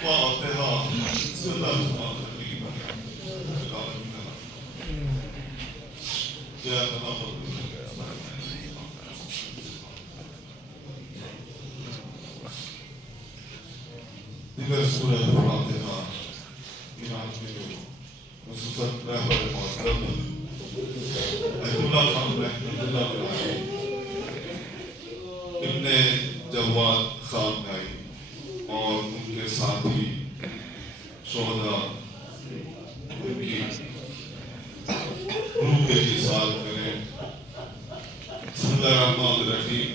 فاتحة بسم الله الرحمن الرحيم يا نعبد دیگر سورہ فاتحہ ایمان میں خصوصاً رہبر معظم عید اللہ خان رحمۃ اللہ علیہ ابن جواد خان بھائی اور ان کے ساتھی شہداء ان کی روح کے اتصال کریں. بسم اللہ الرحمن الرحیم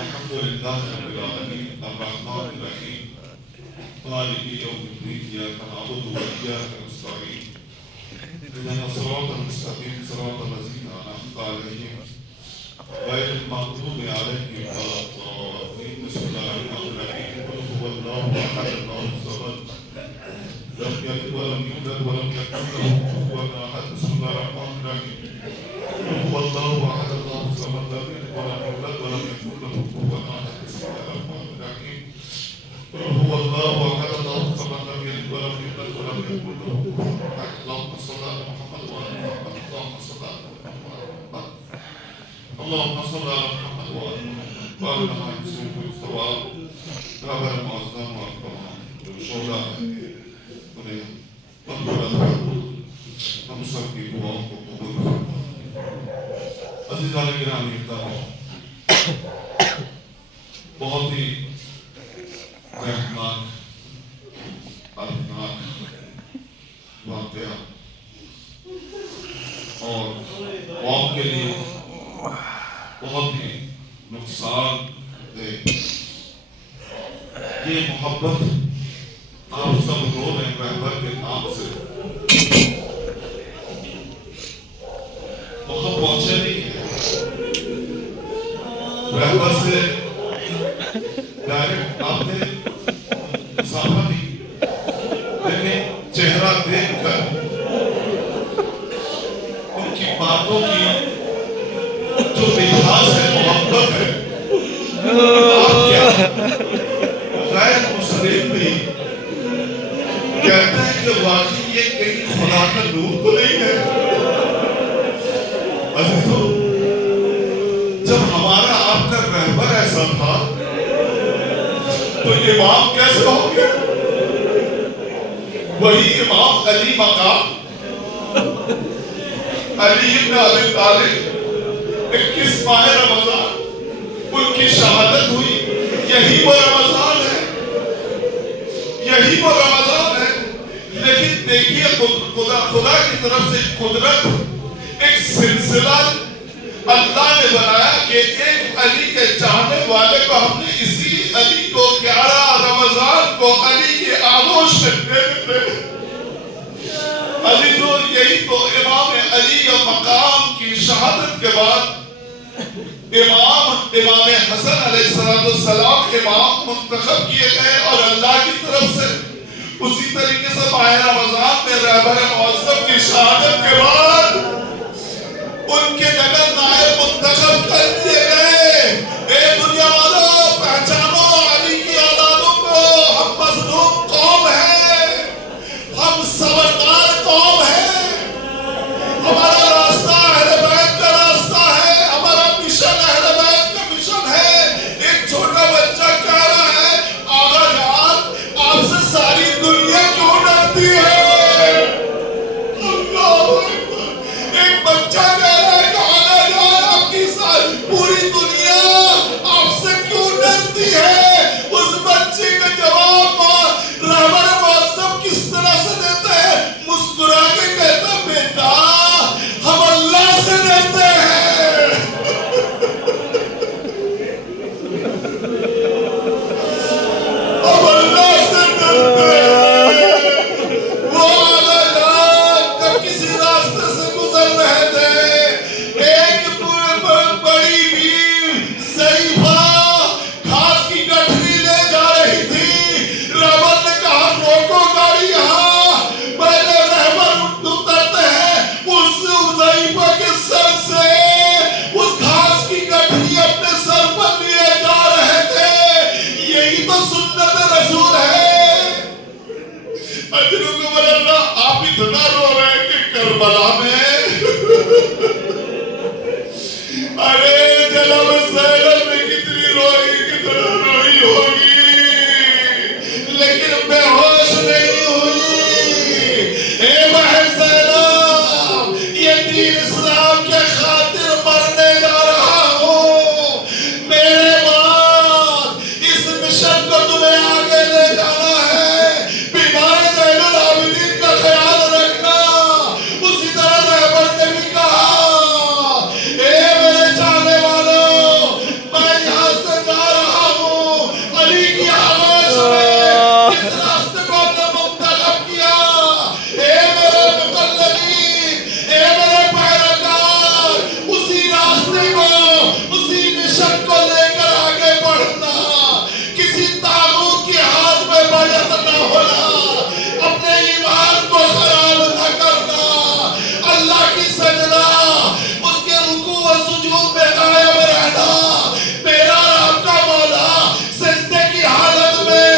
الحمدللہ رب العالمین الرحمن الرحیم مالک یوم الدین ایاک نعبد و ایاک نستعین اهدنا الصراط المستقیم صراط الذین انعمت علیہم غیر المغضوب علیہم ولا الضالین. بسم اللہ الرحمن الرحیم قل هو اللہ احد اللہ الصمد لم یلد ولم یولد ولم یکن له کفوا احد. بسم اللہ الرحمن الرحیم قل هو اللہ احد اللہ الصمد لم یلد ولم یولد ولم یکن له کفوا احد. بسم اللہ الرحمن الرحیم قل هو اللہ احد اللہ الصمد لم یلد ولم یولد ولم یکن له کفوا احد. اللهم صل على محمد وعلى محمد. اللهم صل على محمد. اللهم صل على محمد وعلى محمد. بارك الله يسلمك الثواب رابر معظم و شہداء انہیں مغفرت فرمائے. ہم سب کی دعاؤں کو قبول فرمائے. عزیزان گرامی احترام بہت ہی رحمناک الفناک واقعہ اور قوم کے لیے بہت ہی نقصان دہ. یہ محبت آپ سب رو رہے ہیں رہبر کے نام سے. بہت پہنچے نہیں ہے رہبر سے ڈائریکٹ آپ نے مسافہ نہیں, لیکن چہرہ دیکھ کر ان کی باتوں کی جو مٹھاس ہے محبت ہے. آپ کیا غیر مسلم بھی کہتے ہیں کہ واقعی یہ کہیں خدا کا نور تو نہیں ہے. عزیزو جب ہمارا آپ کا رہبر ایسا تھا تو امام کیسے ہو گیا؟ وہی امام علی مقام علی ابن ابی طالب 21 ماہ رمضان ان کی شہادت ہوئی. یہی وہ رمضان ہے, یہی وہ رمضان ہے. لیکن دیکھیے خدا کی طرف سے قدرت, ایک سلسلہ اللہ نے بنایا کہ ایک علی کے چاہنے والے کو ہم نے اسی علی کو 11 رمضان کو علی کے آغوش میں دے دیتے. علی تو یہی تو امام علی مقام کی شہادت کے بعد امام حسن علیہ السلام امام منتخب کیے گئے اور اللہ کی طرف سے اسی طریقے سے ماہ رمضان میں رہبر معظم کی شہادت کے بعد ان کے جگہ نائب منتخب کر دیے گئے. اے دنیا والوں پہچانو علی کی اولادوں کو, ہم مظلوم قوم ہیں, ہم صبردار قوم ہیں. ہمارا راستہ اہل بیت کا راستہ ہے, ہمارا مشن اہل بیت کا مشن ہے. ایک چھوٹا بچہ کہہ رہا ہے آقا جان آپ سے ساری دنیا کیوں ڈرتی ہے؟ اللہ اکبر. ایک بچہ کہہ رہا ہے کہ آقا جان آپ کی پوری دنیا آپ سے کیوں ڈرتی ہے؟ اس بچے کا جواب رہبر معظم کس طرح سے دیتے ہیں؟ مسکرا کے کہتا بیٹا ہم اللہ سے ڈرتے ہیں. ہم اللہ سے ڈرتے ہیں. وہ آقا جان جب کسی راستے سے گزر رہے تھے, ایک بڑی بھیڑ ضعیفہ گھاس کی گٹھری لے جا رہی تھی. رہبر نے کہا روکو گاڑی یہاں. پہلے رہبر اترتے ہیں, اس ضعیفہ کے سر سے اس گھاس کی گٹھری اپنے سر پر لیے جا رہے تھے. یہی تو سنت رسول ہے. اجرکم اللہ، آپ اتنا رو رہے ہیں کہ کربلا میں ارے جناب زینب نے کتنی روئی، کتنا روئی ہوگی، لیکن بے ہوش نہیں ہوئی۔ اے بہن زینب، یہ دین اسلام کے خاطر مرنے جا رہا ہوں، میرے بعد اس مشن کو تمہیں آگے لے جانا ہے، بیمار زین العابدین کا خیال رکھنا۔ اسی طرح رہبر نے بھی کہا، اے میرے چاہنے والوں، میں یہاں سے جا رہا ہوں، علی کی آغوش میں اس راستے کو اپنا منتخب کیا۔ اے میرے مقلدین، اے میرے پیروکار، اسی راستے کو، اسی مشن کو لے کر آگے بڑھنا، کسی طاغوت کے ہاتھ میں بیعت نہ ہونا، اپنے ایمان کو خراب نہ کرنا، اللہ کی سجدہ، اس کے رکوع و سجود میں قائم رہنا۔ میرا اور آپ کا مولا سجدے کی حالت میں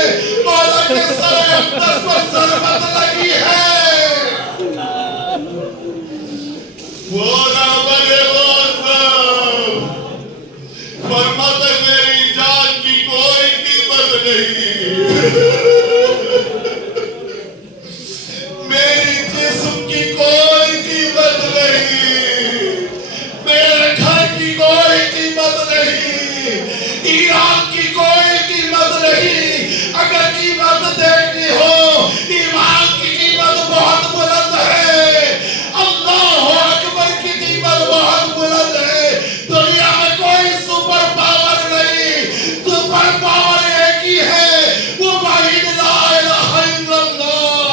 مولا کے سر اقدس پر ضربت لگی ہے۔ وہ رحمت معظم فرماتے میری جان کی کوئی قیمت نہیں، میری جسم کی کوئی قیمت نہیں، میرے گھر کی کوئی قیمت نہیں، ایران کی کوئی قیمت نہیں۔ اگر قیمت دیکھنی ہو، ایمان کی قیمت بہت بلند ہے، اللہ اکبر کی قیمت بہت بلند ہے۔ دنیا میں کوئی سپر پاور نہیں، سپر پاور ایک ہی ہے، وہ واحد لا الہ الا اللہ۔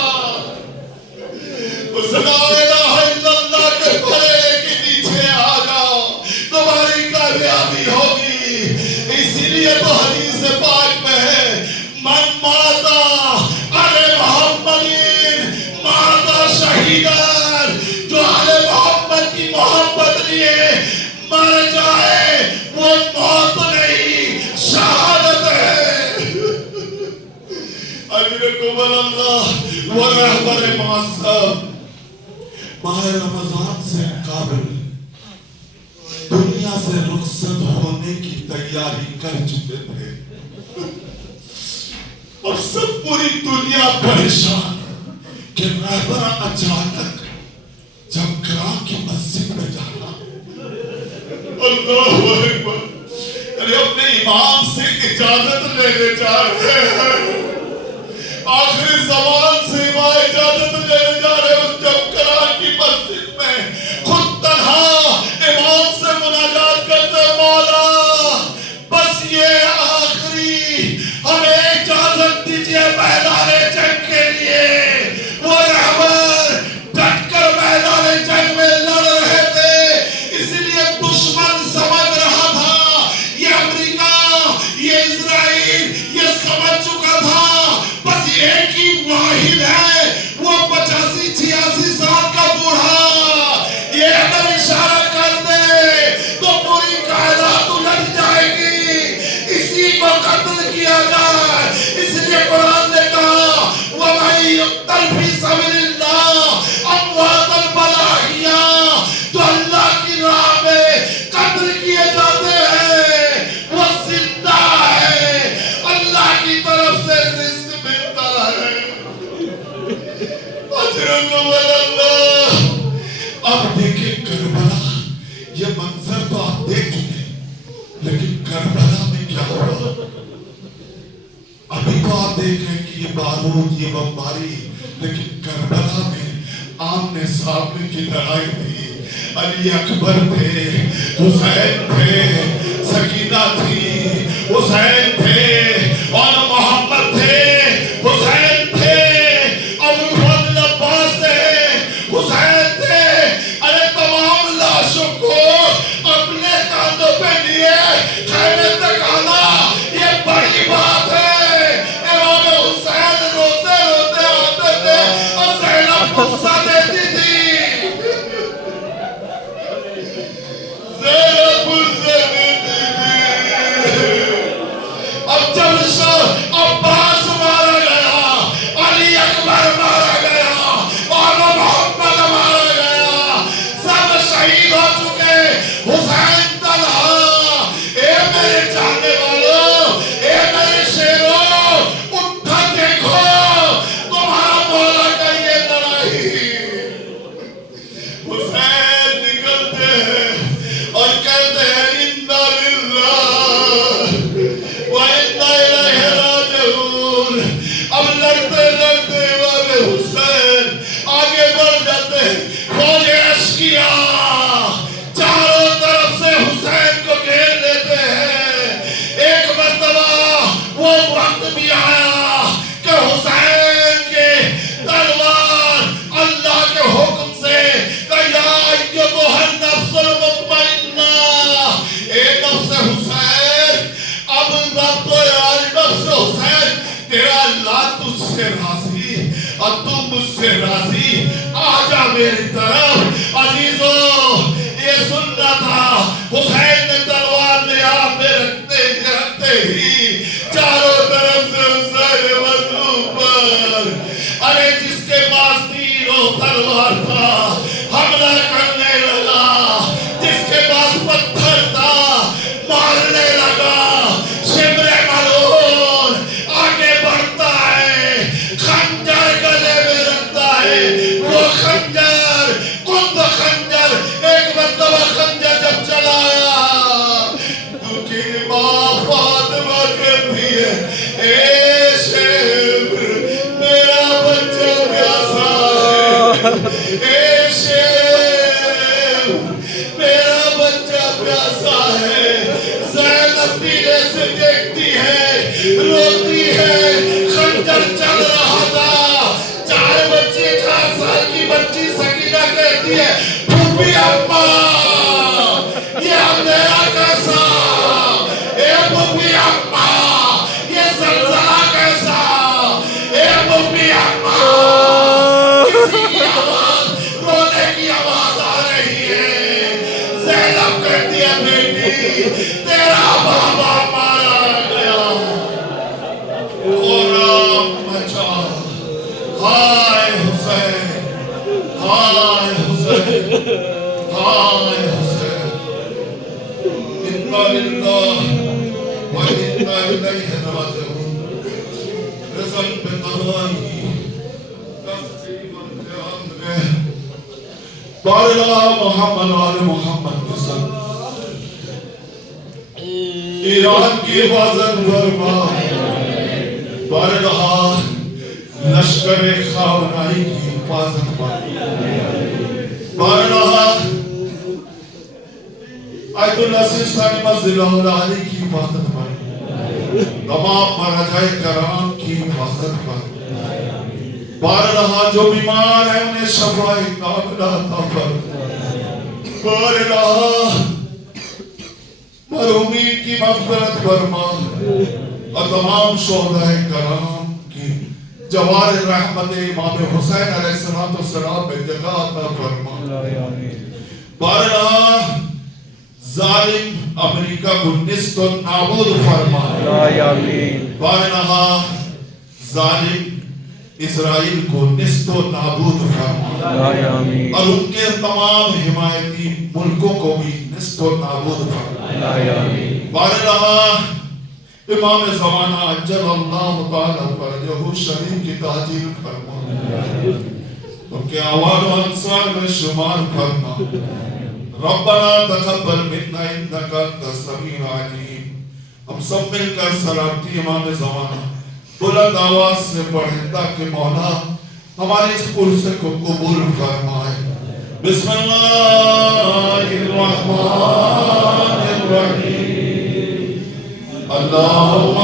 اس لا الہ الا اللہ کے پھیرے کے نیچے آ جاؤ، تمہاری کامیابی ہوگی۔ اسی لیے تو حدیث پاک میں ہے، من ماتا علی محمدین ماتا شہیدان، جو علی محمد کی محبت لیے مر جائے وہ موت نہیں، شہادت ہے۔ اجرکم اللہ۔ وہ رہبر معظم ماہ رمضان سے قبل دنیا سے رخصت ہونے کی تیاری کر چکے تھے، اور سب پوری دنیا پریشان کہ رہبر اچانک جمکرا کی مسجد میں جانا۔ اللہ اکبر، ارے اپنے امام سے اجازت لینے جا رہے ہیں، آخری زمان سے اجازت لینے جا رہے ہیں، اس جمکرا کی مسجد میں خود تنہا امام سے مناجات کرتے، مولا بس یہ آخری ہمیں اجازت دیجئے میدان جنگ کے لیے۔ وہ رہبر ڈٹ کر میدان جنگ میں لڑ رہے تھے، اس لیے دشمن سمجھ رہا تھا، یہ امریکہ، یہ اسرائیل، یہ سمجھ چکا تھا بس ایک ہی واحد ہے، وہ 85-86 سال کا بوڑھا، یہ اگر اشارہ کر دے تو پوری کائنات الٹ جائے گی، اسی کو قتل کیا جائے۔ اس لیے قرآن نے کہا وَمَن يُقْتَلْ فِي سَبِيلِ اللَّهِ أَمْوَاتًا بَلْ أَحْيَاءٌ، جو اللہ کی راہ میں قتل کیے جاتے ہیں وہ زندہ ہے، اللہ کی طرف سے رزق ملتا ہے۔ اجرکم اللہ۔ اب دیکھیں کربلا، یہ منظر تو آپ دیکھ چکے، لیکن کربلا میں کیا ہوا؟ ابھی تو آپ دیکھ رہے ہیں کہ یہ بارود، یہ بمباری، لیکن کربلا میں آمنے سامنے کی لڑائی تھی۔ علی اکبر تھے، حسین تھے، سکینہ تھی، حسین تھے، اور محمد تھے، حسین تھے، ابو الفضل عباس تھے، حسین تھے۔ ارے تمام لاشوں کو اپنے کاندھوں پہ لیے خیمے تک آنا، یہ بڑی بات ہے۔ امام حسین روتے روتے آتے تھے اور زینب غصہ دیتی تھی، زینب غصہ دیتی تھی۔ آیا کہ حسین کے تلوار اللہ کے حکم سے کہ یا ایتھا النفس المطمئنہ، اے نفس حسین، اب رب تو نفس حسین تیرا اللہ تجھ سے راضی اور تم مجھ سے راضی، آجا میری طرف۔ عزیزو یہ سننا تھا، حسین نے تلوار لے آپ میں رکھتے ہی چاروں طرف سے حسین مظلوم پر، ارے جس کے پاس تیر و تلوار تھا حملہ کرنے لگا، جس کے پاس پتھر تھا مارنے لگا، شبر ملعون آگے بڑھتا ہے، خنجر گلے میں رکھتا ہے، وہ خنجر کند خنجر، ایک مرتبہ خنجر جب چلایا تو کی ماں فاطمہ کہتی ہے اے شبر میرا بچہ پیاسا ہے، اے شبر میرا بچہ پیاسا ہے۔ زینب پیلے سے دیکھتی ہے، روتی ہے، خنجر چل رہا تھا، 4 بچے 4 سال کی بچی سکینہ کہتی ہے پھوپھی اماں یہ اندھیرا کیسا، اے پھوپھی اماں یہ زلزلہ کیسا، اے پھوپھی اماں کسی کی آواز رونے کی آواز آ رہی ہے۔ زینب کہتی ہے بیٹی تیرا بابا مارا گیا، غلام مچا، ہائے حسین، ہائے حسین، ہائے حسین، انا للہ و انا الیہ راجعون۔ رزق بقضائہ تسلیم القیام میں بارگاہ محمد آل محمد کے ساتھ ایران کی حفاظت فرما، بارگاہ لشکر خامنائی کی حفاظت فرما، بارگاہ آیت اللہ سیستانی مسجد علی کی حفاظت فرما، تمام مراجع کرام کی حفاظت فرما، بارگاہ جو بیمار ہیں انہیں شفاء کاملہ عطا فرما، بارگاہ مرحومین کی مغفرت فرما اور تمام شہداء کرام کی جوار رحمت امام حسین علیہ السلام میں جگہ عطا فرما، بارگاہ ظالم امریکہ کو نیست و نابود فرما، بارگاہ ظالم اسرائیل کو نیست و نابود فرما اور ان کے تمام حمایتی ملکوں کو بھی نیست و نابود فرما، بارگاہ امام زمانہ عجل اللہ تعالیٰ فرجہ شریف کی تاجیل فرما، ان کے آوال و انصار میں شمار فرما، ربنا تقبل منا انکا انت السمیع العلیم۔ ہم سب مل کر سلامتی امام زمانہ بلند آواز سے پڑھیں تاکہ مولا ہمارے اس پرسے کو قبول فرمائے۔ بسم اللہ الرحمن الرحیم، اللہم